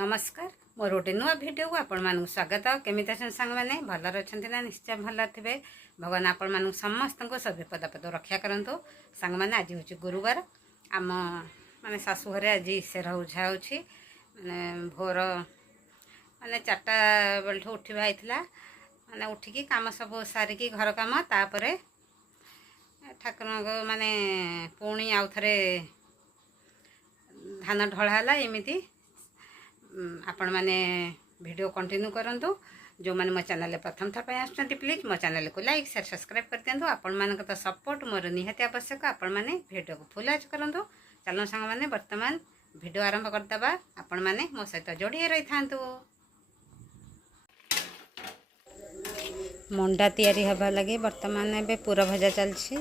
नमस्कार मोर गोटे नुआ भिडियो को आपण मानक स्वागत। केमिति अछन सांग माने भलर अछंती ना? निश्चय भल थिबे। भगवान आपण मानक समस्त को सब विपद आपद रक्षा करंतु। सांग माने आज होची गुरुवार। आम माने सासु घरे आज सेरा उझा होची। माने भोर माने 4टा बेलठो उठिबा आइतला। माने उठिकी काम सब सारिकी घर काम तापरे ठाकुर माने पुणी आउ थरे धान ढळा हला। एमिति आपण माने वीडियो कंटिन्यू करंतु। जो माने मो चैनल प्रथम थर पे आछंती प्लीज मो चैनल को लाइक शेयर सब्सक्राइब कर दियंतु। आपण मानक तो सपोर्ट मोर निहाती आवश्यक। आपण माने वीडियो को फुल वॉच करंतु। चलो संग माने वर्तमान वीडियो आरंभ करदबा। आपण माने मो सहित जोड़ी रही थांतु। मंडा तैयारी हबा लगे वर्तमान एबे पूरा भजा चलछि।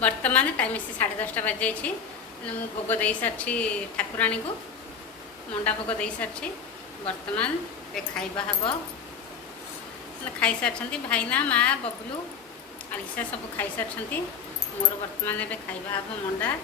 वर्तमान टाइम से 10:30 बज जाइए। मु भोग दे सारी ठाकुराणी को मंडा भोग दे सारी। वर्तमान पे खाइबा हम खाई सारी भाईना माँ बबलू आलिशा सब खाई सारी। मोर वर्तमान ए खाइबा हम मंडा।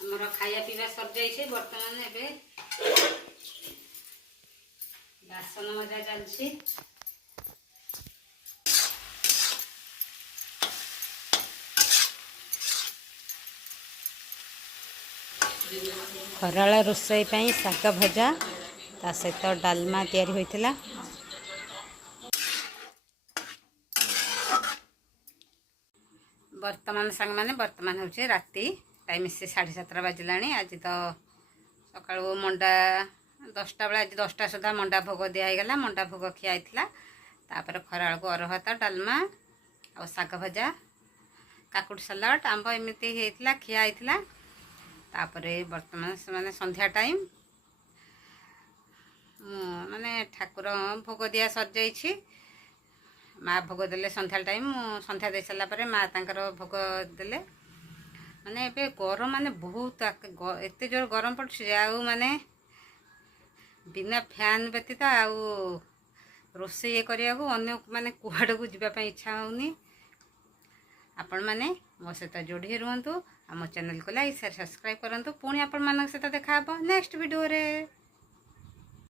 मोर खाया पीवा सर जाइए। बर्तमान एबे बासन मजा चलछि। ଖରାଳ ରୋଷେଇ ପାଇଁ ଶାଗ ଭଜା ତା ସହିତ ଡାଲମା ତିଆରି ହୋଇଥିଲା। ବର୍ତ୍ତମାନ ସାଙ୍ଗମାନେ ବର୍ତ୍ତମାନ ହେଉଛି ରାତି ଟାଇମ୍ 7:30 ବାଜିଲାଣି। ଆଜି ତ ସକାଳୁ ମଣ୍ଡା 10ଟା ବେଳେ ଆଜି 10ଟା ସୁଦ୍ଧା ମଣ୍ଡା ଭୋଗ ଦିଆ ହେଇଗଲା। ମଣ୍ଡା ଭୋଗ ଖିଆ ହେଇଥିଲା। ତାପରେ ଖରାବେଳକୁ ଅରୁଆ ଭାତ ଡାଲମା ଆଉ ଶାଗ ଭଜା କାକୁଡ଼ି ସାଲାଡ଼ ଆମ୍ବ ଏମିତି ହେଇଥିଲା ଖିଆ ହେଇଥିଲା। ତାପରେ ବର୍ତ୍ତମାନ ସେମାନେ ସନ୍ଧ୍ୟା ଟାଇମ୍ ମାନେ ଠାକୁର ଭୋଗ ଦିଆ ସରିଯାଇଛି। ମା ଭୋଗ ଦେଲେ ସନ୍ଧ୍ୟା ଟାଇମ୍। ମୁଁ ସନ୍ଧ୍ୟା ଦେଇ ସାରିଲା ପରେ ମା ତାଙ୍କର ଭୋଗ ଦେଲେ। ମାନେ ଏବେ ଗରମ ମାନେ ବହୁତ ଏତେ ଜୋର ଗରମ ପଡ଼ୁଛି ଆଉ ମାନେ ବିନା ଫ୍ୟାନ୍ ବ୍ୟତୀତ ଆଉ ରୋଷେଇ କରିବାକୁ ଅନ୍ୟ ମାନେ କୁଆଡ଼କୁ ଯିବା ପାଇଁ ଇଚ୍ଛା ହେଉନି। ଆପଣମାନେ ମୋ ସହିତ ଯୋଡ଼ି ରୁହନ୍ତୁ। ଆମ ଚ୍ୟାନେଲକୁ ଲାଇକ୍ ସେୟାର ସବସ୍କ୍ରାଇବ୍ କରନ୍ତୁ। ପୁଣି ଆପଣମାନଙ୍କ ସହିତ ଦେଖା ହେବ ନେକ୍ସଟ ଭିଡ଼ିଓରେ।